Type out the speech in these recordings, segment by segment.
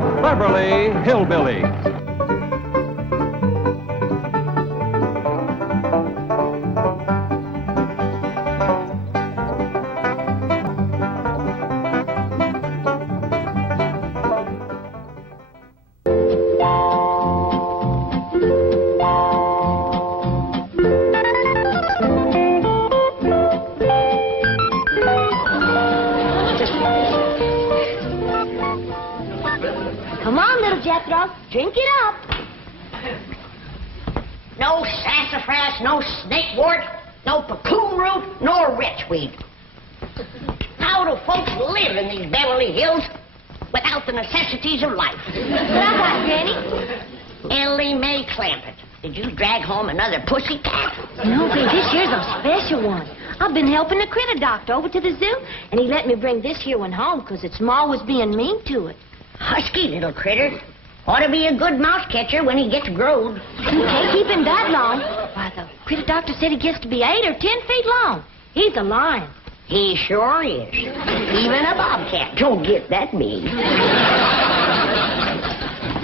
the Beverly Hillbillies. Come on, little Jethro. Drink it up. No sassafras, no snakewort, no cocoon root, nor wretchweed. How do folks live in these Beverly Hills without the necessities of life? What I got, Granny? Ellie Mae Clampett. Did you drag home another pussy cat? No, babe, this year's a special one. I've been helping the critter doctor over to the zoo, and he let me bring this here one home because its ma was being mean to it. Husky little critter. Ought to be a good mouse catcher when he gets growed. You can't keep him that long. Why, the critter doctor said he gets to be 8 or 10 feet long. He's a lion. He sure is. Even a bobcat don't get that big.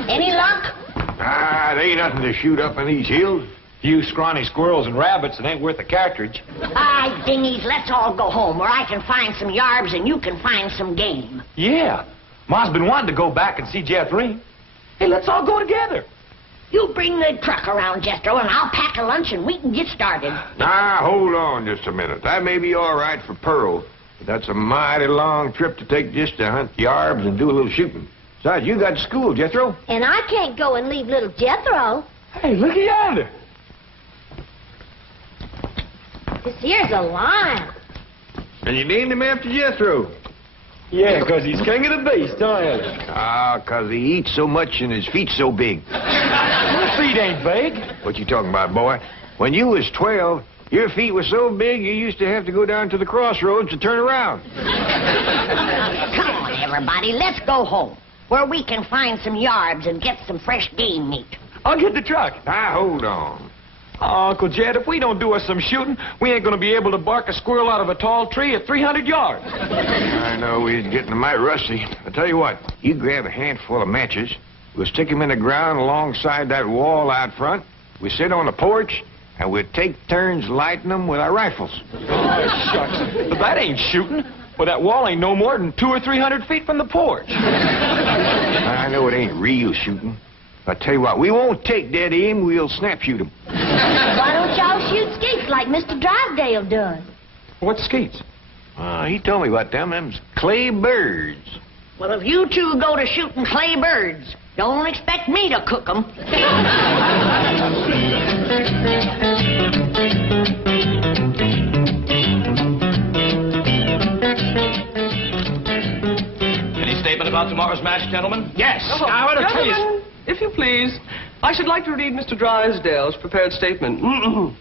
Any luck? There ain't nothing to shoot up in these hills. Few scrawny squirrels and rabbits that ain't worth a cartridge. Aye, dingies, let's all go home where I can find some yarbs and you can find some game. Yeah. Ma's been wanting to go back and see Jeff Ring. Hey, let's all go together. You bring the truck around, Jethro, and I'll pack a lunch and we can get started. Now, hold on just a minute. That may be all right for Pearl, but that's a mighty long trip to take just to hunt yarbs and do a little shooting. Besides, you got school, Jethro. And I can't go and leave little Jethro. Hey, look yonder. This here's a lion. And you named him after Jethro. Yeah, because he's king of the beast, don't you? 'Cause he eats so much and his feet's so big. Your feet ain't big. What you talking about, boy? When you was 12, your feet were so big you used to have to go down to the crossroads to turn around. Come on, everybody, let's go home where we can find some yarbs and get some fresh game meat. I'll get the truck. Now, hold on. Oh, Uncle Jed, if we don't do us some shooting, we ain't going to be able to bark a squirrel out of a tall tree at 300 yards. I know we're getting mighty rusty. I tell you what, you grab a handful of matches, we'll stick them in the ground alongside that wall out front, we sit on the porch, and we'll take turns lighting them with our rifles. Oh, shucks. But that ain't shooting. Well, that wall ain't no more than 200 or 300 feet from the porch. I know it ain't real shooting. I tell you what, we won't take dead aim, we'll snap shoot them. Why don't y'all shoot skeets like Mr. Drysdale does? What's skeets? He told me about them. Them's clay birds. Well, if you two go to shooting clay birds, don't expect me to cook them. Any statement about tomorrow's match, gentlemen? Yes. I want to tell you... Gentlemen, if you please, I should like to read Mr. Drysdale's prepared statement. Win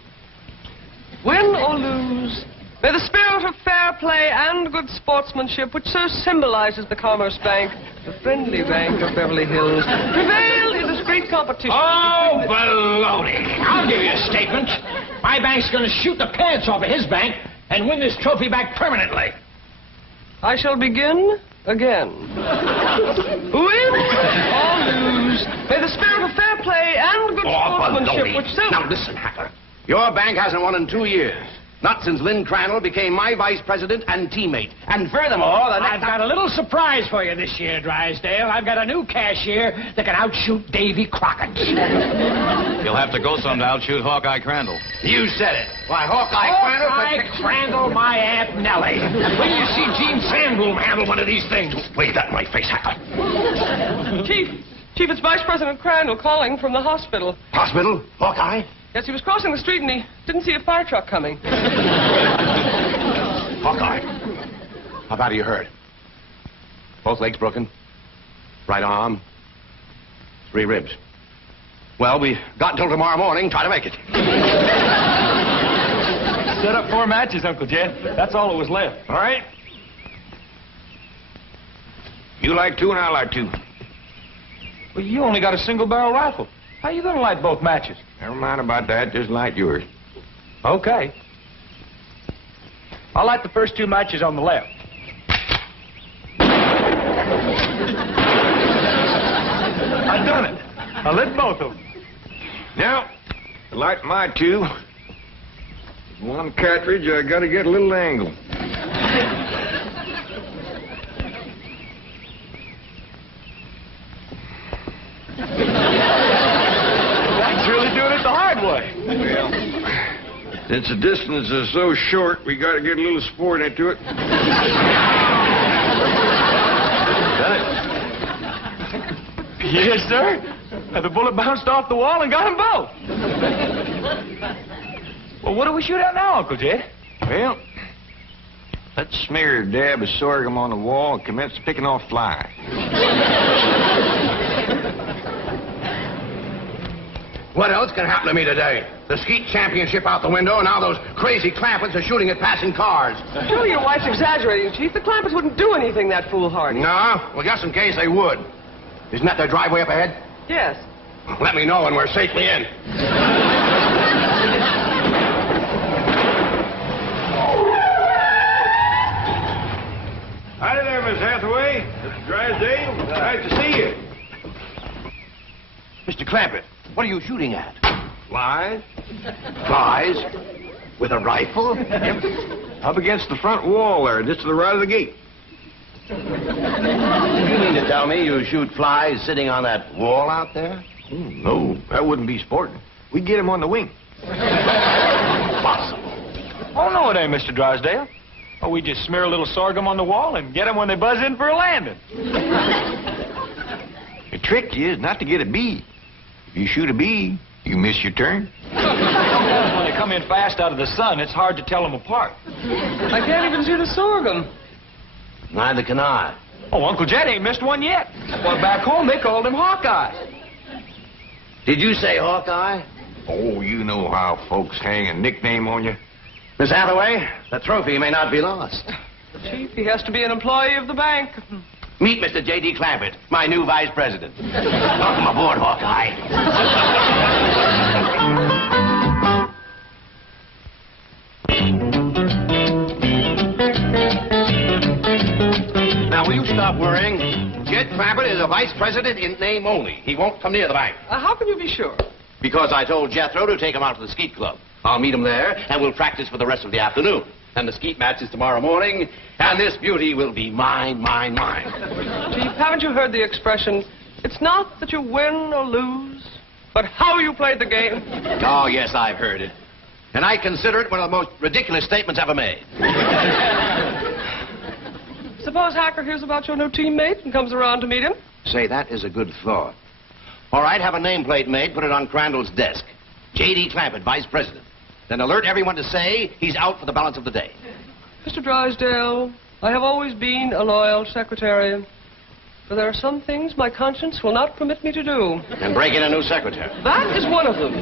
or lose, may the spirit of fair play and good sportsmanship, which so symbolizes the Commerce Bank, the friendly bank of Beverly Hills, prevail in this great competition. Oh, baloney. I'll give you a statement. My bank's going to shoot the pants off of his bank and win this trophy back permanently. I shall begin again. Win or lose, may the spirit of fair play and good sportsmanship, baloney. which so... Now, listen, Hacker. Your bank hasn't won in 2 years. Not since Lynn Crandell became my vice president and teammate. And furthermore, I've got a little surprise for you this year, Drysdale. I've got a new cashier that can outshoot Davy Crockett. You'll have to go some to outshoot Hawkeye Crandell. You said it. Why, Hawkeye Crandell, my Aunt Nellie. When you see Gene Sandbloom handle one of these things, wave that in my face, Hacker. Chief, it's Vice President Crandell calling from the hospital. Hospital? Hawkeye? Yes, he was crossing the street and he didn't see a fire truck coming. Hawkeye. How bad are you hurt? Both legs broken? Right arm? 3 ribs. Well, we got until tomorrow morning. Try to make it. Set up 4 matches, Uncle Jed. That's all that was left. All right? You like 2 and I like 2. Well, you only got a single-barrel rifle. How you going to light both matches? Never mind about that. Just light yours. Okay. I'll light the first 2 matches on the left. I done it. I lit both of them. Now, to light my two, one cartridge, I gotta get a little angle. That's really doing it the hard way. Well, since the distance is so short, we gotta get a little sport into it. Yes, sir. The bullet bounced off the wall and got them both. Well, what do we shoot at now, Uncle Jed? Well, let's smear a dab of sorghum on the wall and commence picking off flies. What else can happen to me today? The skeet championship out the window, and now those crazy Clampetts are shooting at passing cars. Surely your wife's exaggerating, Chief. The Clampetts wouldn't do anything that foolhardy. No? Well, just in case they would. Isn't that their driveway up ahead? Yes. Let me know when we're safely in. Hi there, Miss Hathaway. Mr. Drysdale. Nice to see you. Mr. Clampett, what are you shooting at? Flies? Flies? With a rifle? Up against the front wall there, just to the right of the gate. You mean to tell me you shoot flies sitting on that wall out there? Oh, no, that wouldn't be sporting. We'd get him on the wing. Impossible. Oh, no, it ain't, Mr. Drysdale. Oh, we just smear a little sorghum on the wall and get them when they buzz in for a landing. The trick is not to get a bee. If you shoot a bee, you miss your turn. When they come in fast out of the sun, it's hard to tell them apart. I can't even see the sorghum. Neither can I. Oh, Uncle Jed ain't missed one yet. Well, back home, they called him Hawkeye. Did you say Hawkeye? Oh, you know how folks hang a nickname on you. Miss Hathaway, the trophy may not be lost. Chief, he has to be an employee of the bank. Meet Mr. J.D. Clampett, my new vice president. Welcome aboard, Hawkeye. Now, will you stop worrying? Jed Clampett is a vice president in name only. He won't come near the bank. How can you be sure? Because I told Jethro to take him out to the skeet club. I'll meet him there, and we'll practice for the rest of the afternoon. And the skeet match is tomorrow morning, and this beauty will be mine, mine, mine. Chief, haven't you heard the expression, it's not that you win or lose, but how you played the game? Oh, yes, I've heard it. And I consider it one of the most ridiculous statements ever made. Suppose Hacker hears about your new teammate and comes around to meet him? Say, that is a good thought. All right, have a nameplate made, put it on Crandell's desk. J.D. Clampett, vice president. Then alert everyone to say he's out for the balance of the day. Mr. Drysdale, I have always been a loyal secretary, but there are some things my conscience will not permit me to do. And break in a new secretary. That is one of them.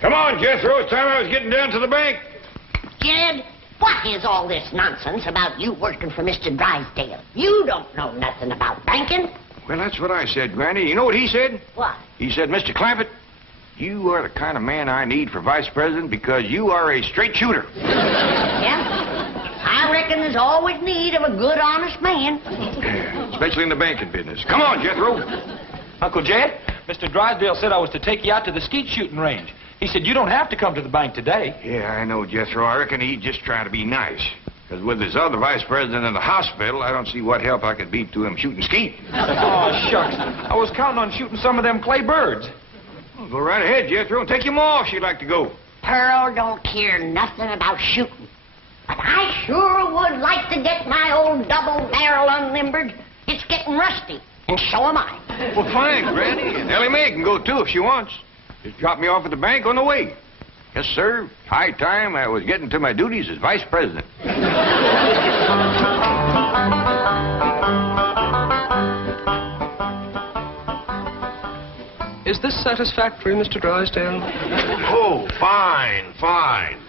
Come on, Jethro. It's time I was getting down to the bank. Jed, what is all this nonsense about you working for Mr. Drysdale? You don't know nothing about banking. Well, that's what I said, Granny. You know what he said? What? He said, Mr. Clampett, you are the kind of man I need for vice president because you are a straight shooter. Yeah? I reckon there's always need of a good, honest man. Especially in the banking business. Come on, Jethro. Uncle Jed, Mr. Drysdale said I was to take you out to the skeet shooting range. He said you don't have to come to the bank today. Yeah, I know, Jethro. I reckon he's just trying to be nice. Because with his other vice president in the hospital, I don't see what help I could be to him shooting skeet. Oh, shucks. I was counting on shooting some of them clay birds. Well, go right ahead, Jethro, and take him off if you'd like to go. Pearl don't care nothing about shooting. But I sure would like to get my old double barrel unlimbered. It's getting rusty, and so am I. Well, fine, Granny. And Ellie Mae can go, too, if she wants. Just drop me off at the bank on the way. Yes, sir. High time I was getting to my duties as vice president. Is this satisfactory, Mr. Drysdale? Oh, fine, fine.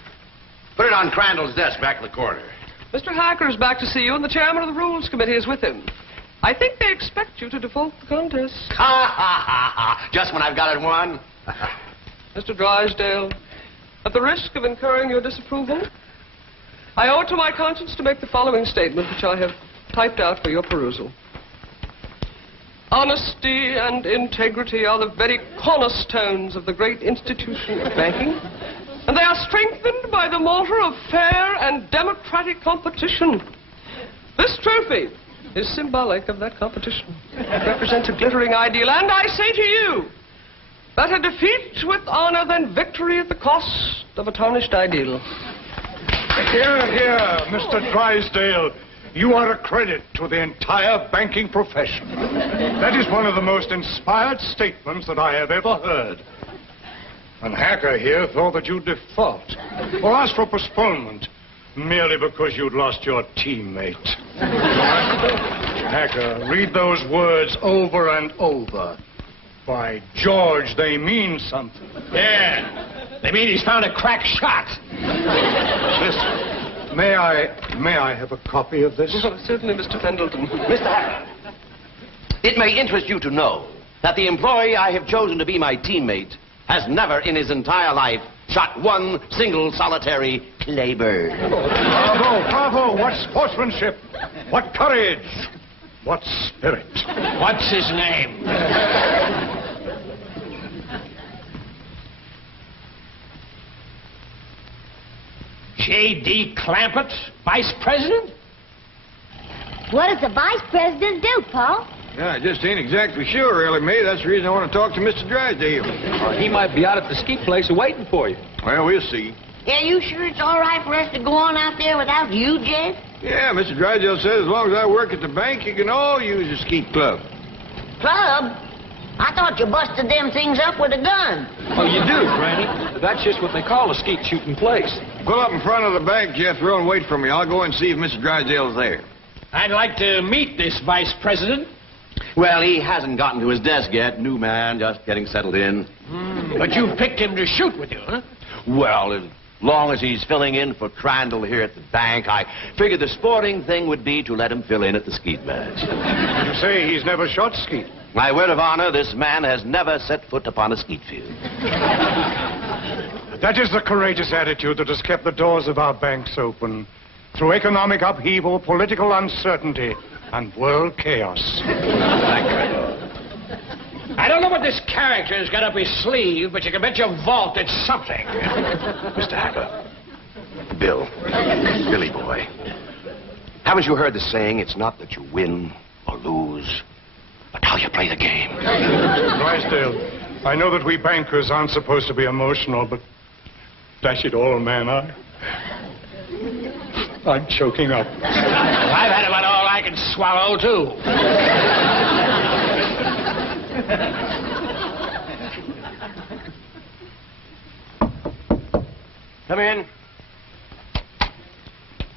Put it on Crandell's desk back in the corner. Mr. Hacker is back to see you, and the chairman of the Rules Committee is with him. I think they expect you to default the contest. Ha, ha, ha, ha. Just when I've got it won. Mr. Drysdale, at the risk of incurring your disapproval, I owe it to my conscience to make the following statement, which I have typed out for your perusal. Honesty and integrity are the very cornerstones of the great institution of banking, and they are strengthened by the mortar of fair and democratic competition. This trophy is symbolic of that competition. It represents a glittering ideal, and I say to you, better defeat with honor than victory at the cost of a tarnished ideal. Here, here, Mr. Drysdale. You are a credit to the entire banking profession. That is one of the most inspired statements that I have ever heard. And Hacker here thought that you'd default or ask for postponement merely because you'd lost your teammate. Hacker, read those words over and over. By George, they mean something. Yeah. They mean he's found a crack shot. Listen. May I have a copy of this? Oh, certainly, Mr. Pendleton. Mr. Hacker, it may interest you to know that the employee I have chosen to be my teammate has never in his entire life shot one single solitary claybird. Bravo, bravo. What sportsmanship. What courage. What spirit. What's his name? J.D. Clampetts, Vice President? What does the vice president do, Paul? Yeah, I just ain't exactly sure, really, May. That's the reason I want to talk to Mr. Drysdale. He might be out at the skeet place waiting for you. Well, we'll see. Yeah, you sure it's all right for us to go on out there without you, Jed? Yeah, Mr. Drysdale says as long as I work at the bank, you can all use the skeet club. Club? I thought you busted them things up with a gun. Oh, you do, Granny. That's just what they call a skeet shooting place. Pull up in front of the bank, Jethro, and wait for me. I'll go and see if Mr. Drysdale's there. I'd like to meet this Vice President. Well, he hasn't gotten to his desk yet. New man, just getting settled in. But you picked him to shoot with you, huh? Well, as long as he's filling in for Crandell here at the bank, I figured the sporting thing would be to let him fill in at the skeet match. You say he's never shot skeet? My word of honor, this man has never set foot upon a skeet field. That is the courageous attitude that has kept the doors of our banks open through economic upheaval, political uncertainty, and world chaos. I don't know what this character's got up his sleeve, but you can bet your vault it's something. Mr. Hacker. Bill. Billy boy. Haven't you heard the saying, it's not that you win or lose, but how you play the game? Drysdale, I know that we bankers aren't supposed to be emotional, but dash it all, man, I'm choking up. I've had about all I can swallow, too. Come in.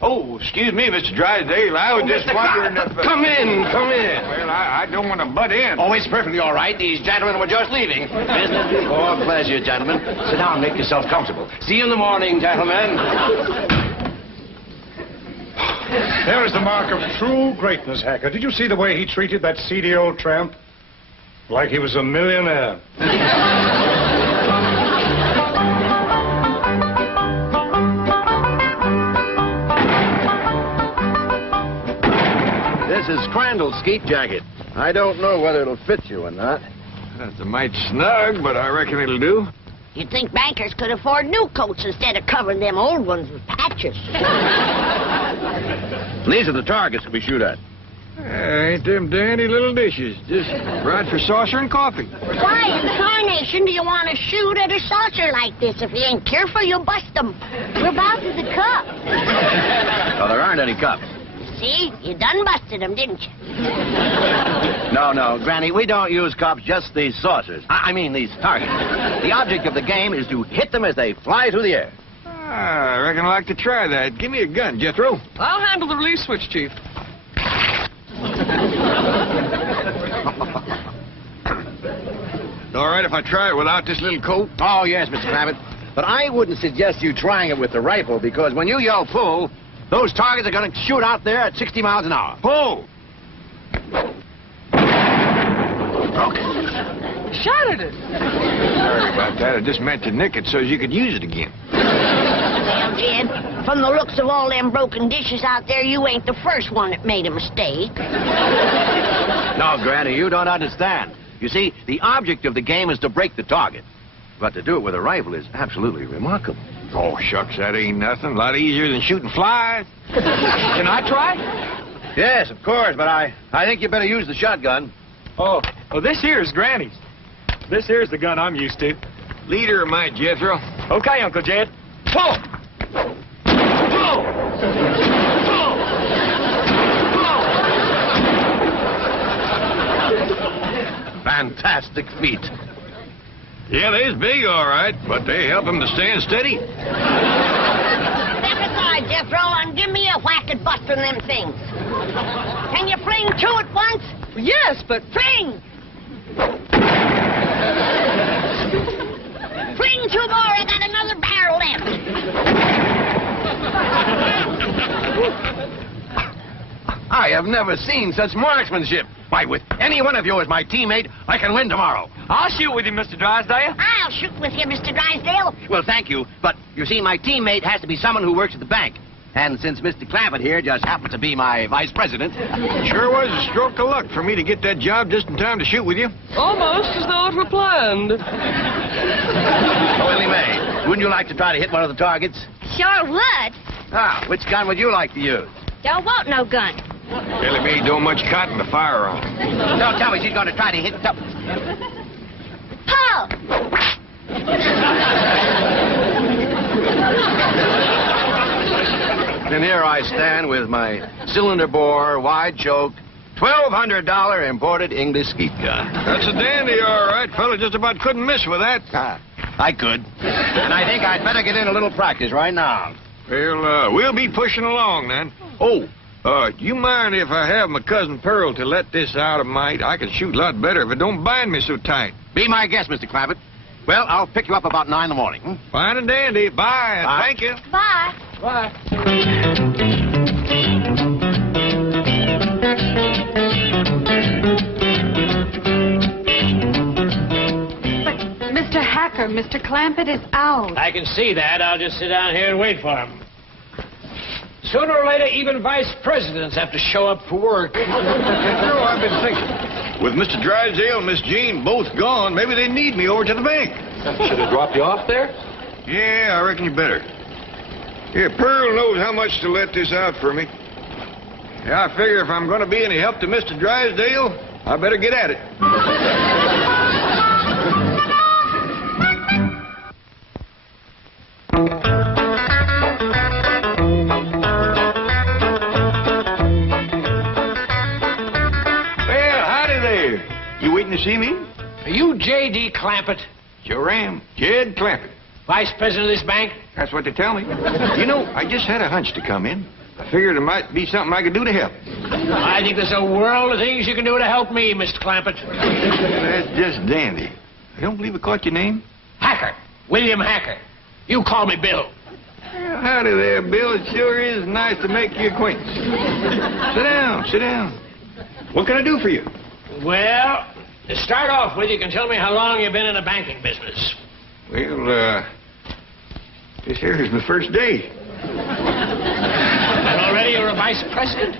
Oh, excuse me, Mr. Drysdale. I was just wondering if... Come in, come in. Well, I don't want to butt in. Oh, it's perfectly all right. These gentlemen were just leaving. Business before pleasure, gentlemen. Sit down and make yourself comfortable. See you in the morning, gentlemen. There is the mark of true greatness, Hacker. Did you see the way he treated that seedy old tramp? Like he was a millionaire. This is Crandell's skeet jacket. I don't know whether it'll fit you or not. That's a mite snug, but I reckon it'll do. You'd think bankers could afford new coats instead of covering them old ones with patches. These are the targets we shoot at. Ain't them dandy little dishes. Just right for saucer and coffee. Why in tarnation do you want to shoot at a saucer like this? If you ain't careful, you'll bust them. Whereabouts is the cup? Oh, there aren't any cups. See? You done busted them, didn't you? No, Granny, we don't use cups, just these saucers. I mean these targets. The object of the game is to hit them as they fly through the air. I reckon I'd like to try that. Give me a gun, Jethro. I'll handle the release switch, Chief. All right if I try it without this little coat? Oh, yes, Mr. Clampett. But I wouldn't suggest you trying it with the rifle, because when you yell pull, those targets are going to shoot out there at 60 miles an hour. Pull! Shot at it. Sorry about that. I just meant to nick it so you could use it again. Damn Jed, from the looks of all them broken dishes out there, you ain't the first one that made a mistake. No, Granny, you don't understand. You see, the object of the game is to break the target. But to do it with a rifle is absolutely remarkable. Oh, shucks, that ain't nothing. A lot easier than shooting flies. Can I try? Yes, of course, but I think you better use the shotgun. Oh, this here's Granny's. This here's the gun I'm used to. Leader of my Jethro. Okay, Uncle Jed. Whoa! Whoa! Fantastic feat. Yeah, they's big, all right, but they help them to stand steady. Step aside, Jethro, and give me a whack at busting them things. Can you fling two at once? Yes, but... Fling! Fling two more, I got another barrel left. I have never seen such marksmanship. Why, with any one of you as my teammate, I can win tomorrow. I'll shoot with you, Mr. Drysdale. I'll shoot with you, Mr. Drysdale. Well, thank you, but you see, my teammate has to be someone who works at the bank. And since Mr. Clampett here just happens to be my vice president... Sure was a stroke of luck for me to get that job just in time to shoot with you. Almost as though it were planned. Oh, Ellie Mae, wouldn't you like to try to hit one of the targets? Sure would. Ah, which gun would you like to use? Don't want no gun. Ellie Mae don't much cotton to fire on. Don't tell me she's going to try to hit... Ho! And here I stand with my cylinder bore, wide choke, $1,200 imported English skeet gun. That's a dandy, all right. Fella just about couldn't miss with that. I could. And I think I'd better get in a little practice right now. Well, we'll be pushing along then. Oh, do you mind if I have my cousin Pearl to let this out of mite? I can shoot a lot better if it don't bind me so tight. Be my guest, Mr. Clampett. Well, I'll pick you up about 9 in the morning. Fine and dandy. Bye. Bye. Thank you. Bye. Bye. Mr. Hacker, Mr. Clampett is out. I can see that. I'll just sit down here and wait for him. Sooner or later, even vice presidents have to show up for work. I've been thinking. With Mr. Drysdale and Miss Jane both gone, maybe they need me over to the bank. Should have dropped you off there? Yeah, I reckon you better. Yeah, Pearl knows how much to let this out for me. Yeah, I figure if I'm going to be any help to Mr. Drysdale, I better get at it. Well, howdy there. You waiting to see me? Are you J.D. Clampett, Sure am. Jed Clampett. vice president of this bank? That's what they tell me. You know, I just had a hunch to come in. I figured there might be something I could do to help. I think there's a world of things you can do to help me, Mr. Clampett. That's just dandy. I don't believe I caught your name. Hacker. William Hacker. You call me Bill. Well, howdy there, Bill. It sure is nice to make your acquaintance. Sit down, sit down. What can I do for you? Well, to start off with, you can tell me how long you've been in the banking business. Well, this here is my first day. And already you're a vice president?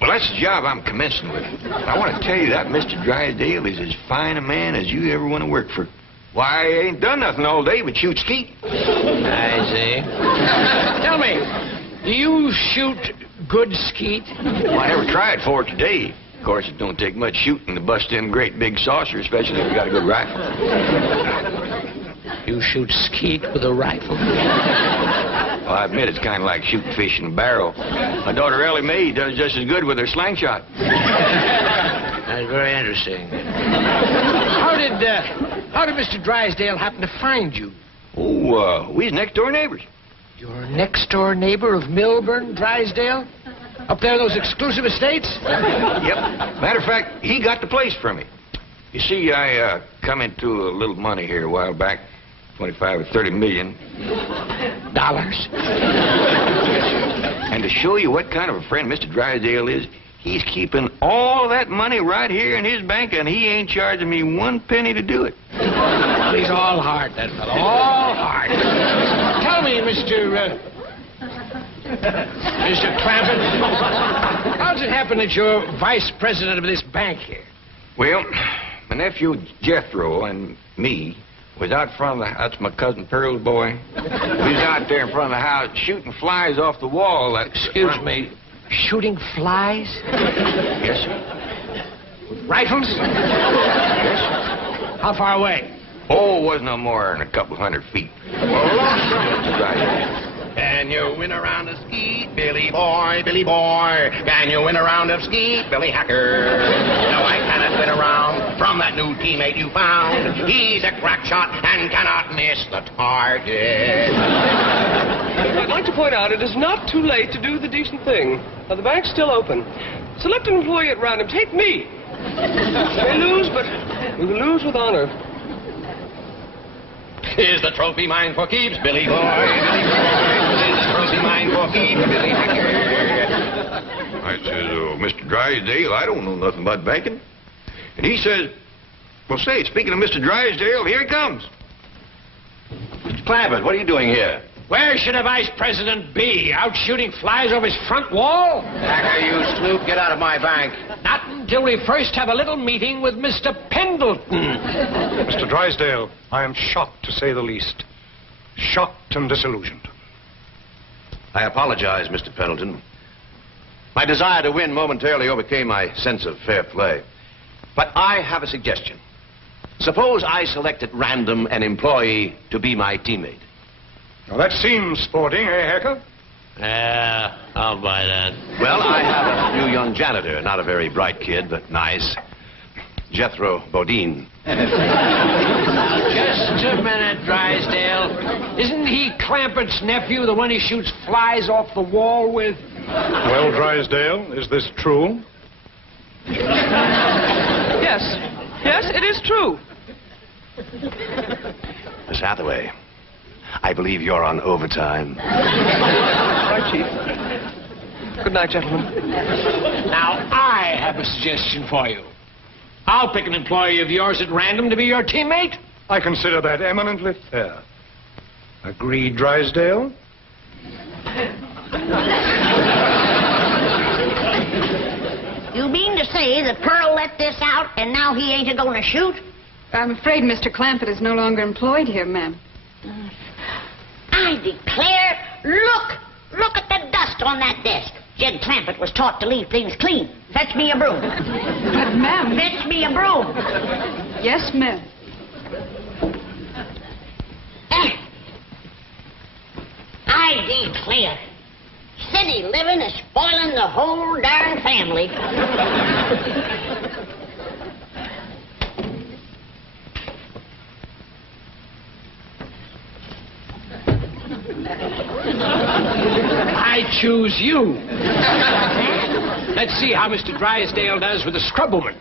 Well, that's the job I'm commencing with. I want to tell you that Mr. Drysdale is as fine a man as you ever want to work for. Why, I ain't done nothing all day but shoot skeet. I see. Tell me, do you shoot good skeet? Well, I never tried for it today. Of course, it don't take much shooting to bust in a great big saucer, especially if you got a good rifle. You shoot skeet with a rifle? Well, I admit it's kind of like shooting fish in a barrel. My daughter Ellie Mae does just as good with her slingshot. That's very interesting. How did Mr. Drysdale happen to find you? Oh, we's next-door neighbors. Your next-door neighbor of Milburn, Drysdale? Up there in those exclusive estates? Yep. Matter of fact, he got the place for me. You see, I come into a little money here a while back, 25 or 30 million. Dollars? And to show you what kind of a friend Mr. Drysdale is, he's keeping all that money right here in his bank, and he ain't charging me 1 penny to do it. Well, he's all heart, that fellow. All heart. Tell me, Mr. Mr. Clampett, how's it happen that you're vice president of this bank here? Well, my nephew Jethro and me was out front of the... That's my cousin Pearl's boy. We was out there in front of the house shooting flies off the wall. Excuse me, shooting flies? Yes, sir. Rifles? Yes, sir. How far away? Oh, it wasn't no more than a couple 100 feet. Can you win a round of skeet, Billy boy, Billy boy? Can you win a round of skeet, Billy Hacker? No, I cannot win a round from that new teammate you found. He's a crack shot and cannot miss the target. I'd like to point out it is not too late to do the decent thing. Now, the bank's still open. Select an employee at random. Take me. We may lose, but we will lose with honor. Is the trophy mine for keeps, Billy boy, Billy boy? Is the trophy mine for keeps, Billy Hacker? I says, Mr. Drysdale, I don't know nothing about banking. And he says, well, say, speaking of Mr. Drysdale, here he comes. Mr. Clampett, what are you doing here? Where should a vice president be? Out shooting flies over his front wall? Hacker, you snoop, get out of my bank. Not until we first have a little meeting with Mr. Pendleton. Mr. Drysdale, I am shocked to say the least. Shocked and disillusioned. I apologize, Mr. Pendleton. My desire to win momentarily overcame my sense of fair play. But I have a suggestion. Suppose I select at random an employee to be my teammate. Now, that seems sporting, eh, Hacker? Yeah, I'll buy that. Well, I have a new young janitor. Not a very bright kid, but nice. Jethro Bodine. Just a minute, Drysdale. Isn't he Clampett's nephew, the one he shoots flies off the wall with? Well, Drysdale, is this true? Yes. Yes, it is true. Miss Hathaway, I believe you're on overtime. Right, Chief. Good night, gentlemen. Now, I have a suggestion for you. I'll pick an employee of yours at random to be your teammate. I consider that eminently fair. Agreed, Drysdale? You mean to say that Pearl let this out and now he ain't a-going to shoot? I'm afraid Mr. Clampett is no longer employed here, ma'am. I declare, look at the dust on that desk. Jed Clampett was taught to leave things clean. Fetch me a broom. But, ma'am... Fetch me a broom. Yes, ma'am. I declare, city living is spoiling the whole darn family. I choose you. Let's see how Mr. Drysdale does with the scrub woman.